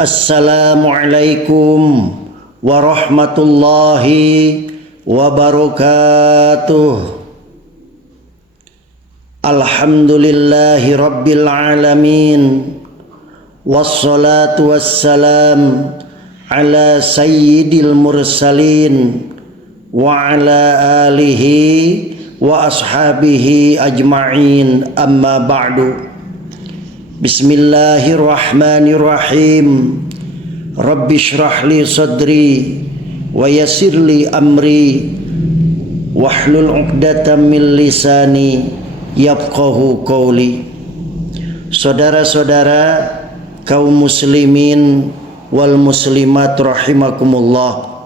Assalamualaikum warahmatullahi wabarakatuh. Alhamdulillahi rabbil alamin. Wassalatu wassalam ala sayyidil mursalin wa ala alihi wa ashabihi ajma'in, amma ba'du. Bismillahirrahmanirrahim. Rabbi shrah li sadri wa yassir li amri wahlul 'uqdatam min lisani yafqahu qawli. Saudara-saudara kaum muslimin wal muslimat rahimakumullah,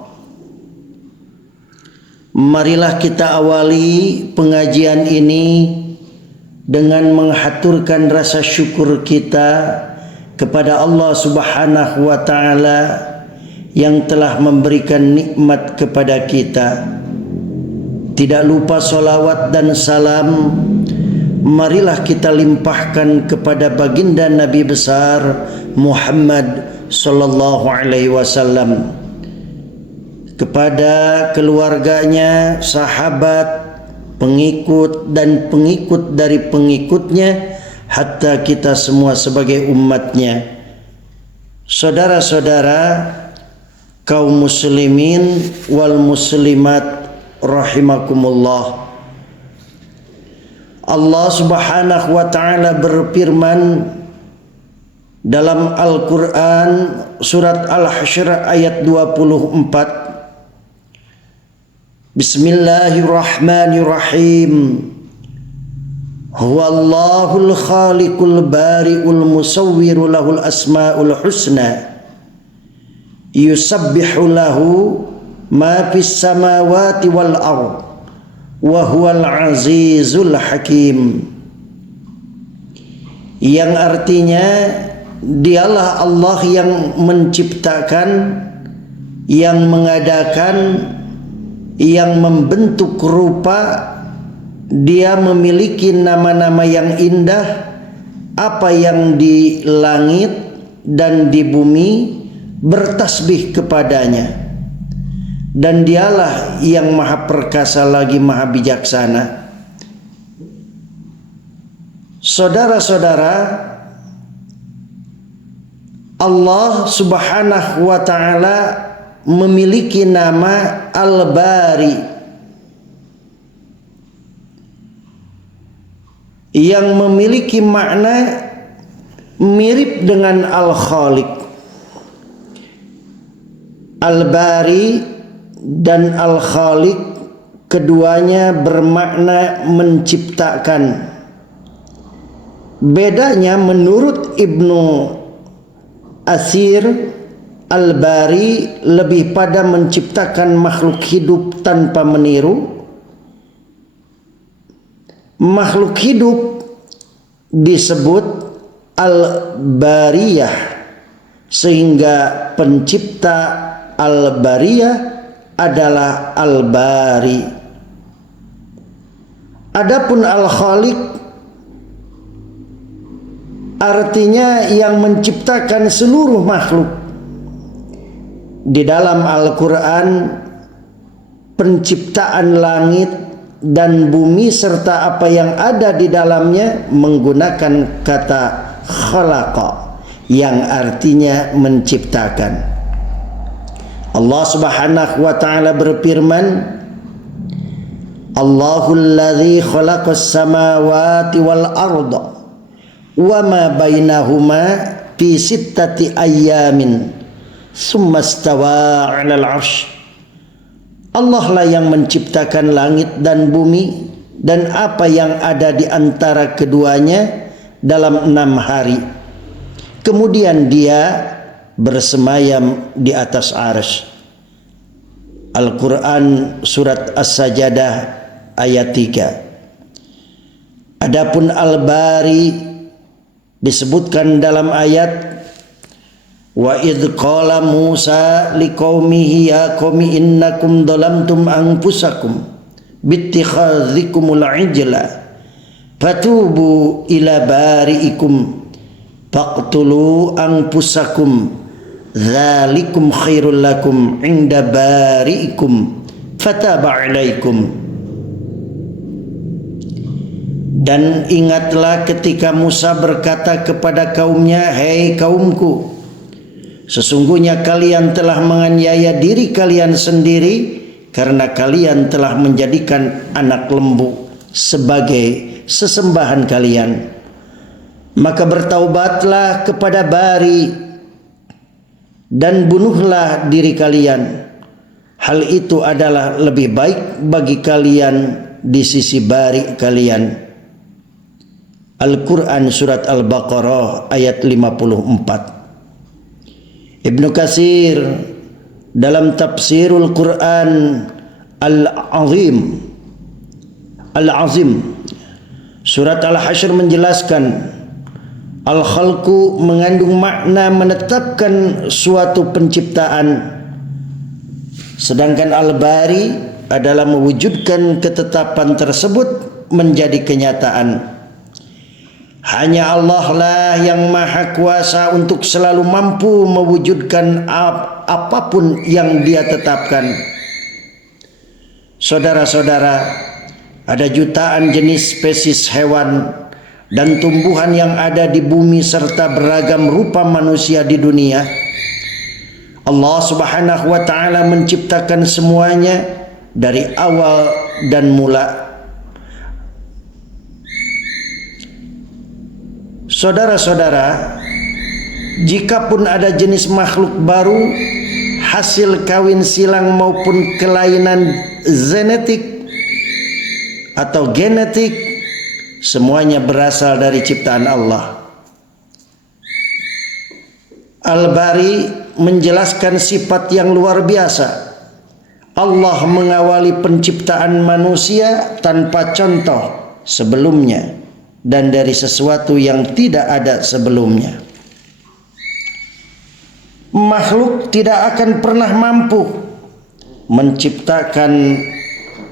marilah kita awali pengajian ini dengan menghaturkan rasa syukur kita kepada Allah Subhanahu wa taala yang telah memberikan nikmat kepada kita. Tidak lupa salawat dan salam marilah kita limpahkan kepada baginda Nabi besar Muhammad sallallahu alaihi wasallam, kepada keluarganya, sahabat, pengikut dan pengikut dari pengikutnya, hatta kita semua sebagai umatnya. Saudara-saudara kaum muslimin wal muslimat rahimakumullah, Allah Subhanahu wa taala berfirman dalam Al-Quran surat Al-Hasyr ayat 24, Bismillahirrahmanirrahim. Huwallahul khaliqul bari'ul musawwiru lahul asma'ul husna. Yusabbihu lahu ma fis samawati wal ard wa huwal azizul hakim. Yang artinya, dialah Allah yang menciptakan, yang mengadakan, yang membentuk rupa. Dia memiliki nama-nama yang indah. Apa yang di langit dan di bumi bertasbih kepadanya, dan dialah yang maha perkasa lagi maha bijaksana. Saudara-saudara, Allah Subhanahu wa taala memiliki nama Al-Bari, yang memiliki makna mirip dengan Al-Khaliq. Al-Bari dan Al-Khaliq keduanya bermakna menciptakan. Bedanya menurut Ibnu Athir, Al-Bari lebih pada menciptakan makhluk hidup tanpa meniru. Makhluk hidup disebut Al-Bariyah, sehingga pencipta Al-Bariyah adalah Al-Bari. Adapun Al-Khaliq artinya yang menciptakan seluruh makhluk. Di dalam Al-Quran, penciptaan langit dan bumi serta apa yang ada di dalamnya menggunakan kata khalaqa, yang artinya menciptakan. Allah Subhanahu wa taala berfirman, Allahul ladzi khalaqas samawati wal arda wa ma bainahuma fi sittati ayyamin summa istawa 'alal 'arsy. Allah lah yang menciptakan langit dan bumi dan apa yang ada di antara keduanya dalam 6 hari. Kemudian dia bersemayam di atas arsy. Al-Quran surat As-Sajadah ayat 3. Adapun Al-Bari disebutkan dalam ayat, wa idh qala Musa liqaumihi ya qaumi innakum dhalamtum anfusakum bittikhadhikumul ijla fatubu ila bari'ikum faqtulu anfusakum dzalikum khairul lakum inda bari'ikum fataba 'alaikum. Dan ingatlah ketika Musa berkata kepada kaumnya, "Hei kaumku, sesungguhnya kalian telah menganiaya diri kalian sendiri karena kalian telah menjadikan anak lembu sebagai sesembahan kalian. Maka bertaubatlah kepada Bari dan bunuhlah diri kalian. Hal itu adalah lebih baik bagi kalian di sisi Bari kalian." Al-Quran Surat Al-Baqarah ayat 54. Ibnu Katsir dalam tafsirul Quran Al-Azim Surat Al-Hasyr menjelaskan Al-Khalqu mengandung makna menetapkan suatu penciptaan, sedangkan Al-Bari adalah mewujudkan ketetapan tersebut menjadi kenyataan. Hanya Allah lah yang maha kuasa untuk selalu mampu mewujudkan apapun yang Dia tetapkan. Saudara-saudara, ada jutaan jenis spesies hewan dan tumbuhan yang ada di bumi serta beragam rupa manusia di dunia. Allah Subhanahu wa taala menciptakan semuanya dari awal dan mula. Saudara-saudara, jikapun ada jenis makhluk baru hasil kawin silang maupun kelainan genetik, semuanya berasal dari ciptaan Allah. Al-Bari menjelaskan sifat yang luar biasa. Allah mengawali penciptaan manusia tanpa contoh sebelumnya dan dari sesuatu yang tidak ada sebelumnya. Makhluk tidak akan pernah mampu menciptakan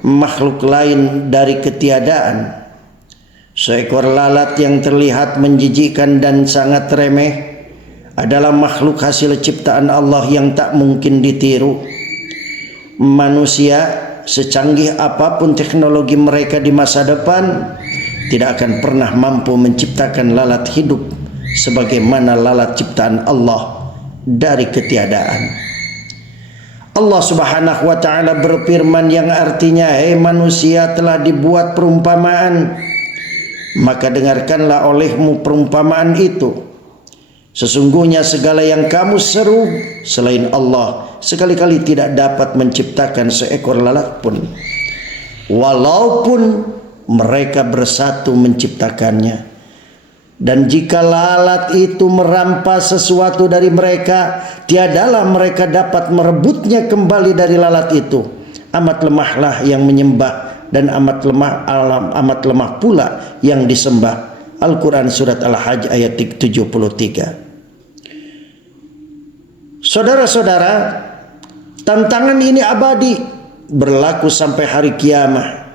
makhluk lain dari ketiadaan. Seekor lalat yang terlihat menjijikkan dan sangat remeh adalah makhluk hasil ciptaan Allah yang tak mungkin ditiru. Manusia, secanggih apapun teknologi mereka di masa depan, tidak akan pernah mampu menciptakan lalat hidup sebagaimana lalat ciptaan Allah dari ketiadaan. Allah Subhanahu wa taala berfirman yang artinya, "Hei manusia, telah dibuat perumpamaan, maka dengarkanlah olehmu perumpamaan itu. Sesungguhnya segala yang kamu seru selain Allah sekali-kali tidak dapat menciptakan seekor lalat pun, walaupun mereka bersatu menciptakannya. Dan jika lalat itu merampas sesuatu dari mereka, tiadalah mereka dapat merebutnya kembali dari lalat itu. Amat lemahlah yang menyembah dan amat lemah pula yang disembah." Al-Quran Surat Al-Hajj ayat 73. Saudara-saudara, tantangan ini abadi, berlaku sampai hari kiamat.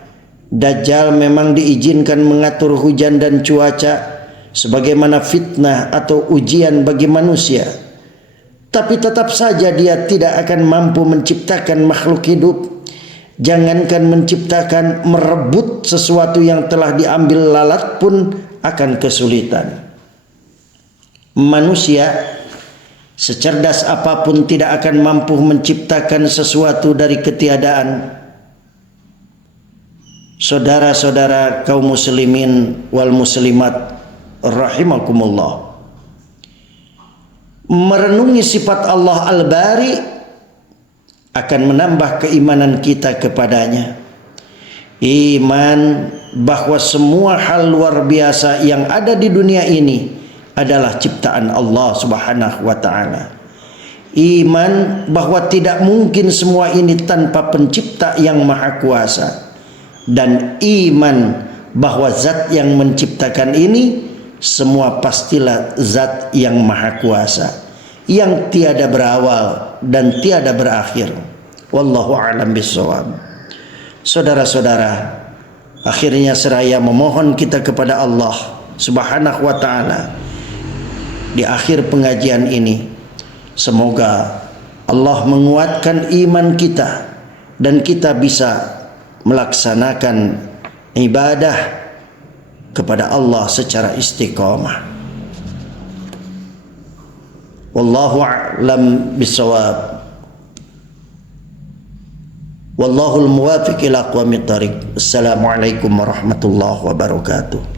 Dajjal memang diizinkan mengatur hujan dan cuaca sebagaimana fitnah atau ujian bagi manusia, tapi tetap saja dia tidak akan mampu menciptakan makhluk hidup. Jangankan menciptakan, merebut sesuatu yang telah diambil lalat pun akan kesulitan. Manusia, secerdas apapun, tidak akan mampu menciptakan sesuatu dari ketiadaan. Saudara-saudara kaum muslimin wal muslimat rahimakumullah, merenungi sifat Allah Al-Bari akan menambah keimanan kita kepadanya. Iman bahwa semua hal luar biasa yang ada di dunia ini adalah ciptaan Allah Subhanahu wa taala. Iman bahwa tidak mungkin semua ini tanpa pencipta yang maha kuasa. Dan iman bahwa zat yang menciptakan ini semua pastilah zat yang maha kuasa, yang tiada berawal dan tiada berakhir. Wallahu a'lam bishawab. Saudara-saudara, akhirnya seraya memohon kita kepada Allah Subhanahu wa taala di akhir pengajian ini, Semoga Allah menguatkan iman kita dan kita bisa melaksanakan ibadah kepada Allah secara istiqamah. Wallahu a'lam bissawab. Wallahul muwafiq ila aqwamit thariq. Assalamualaikum warahmatullahi wabarakatuh.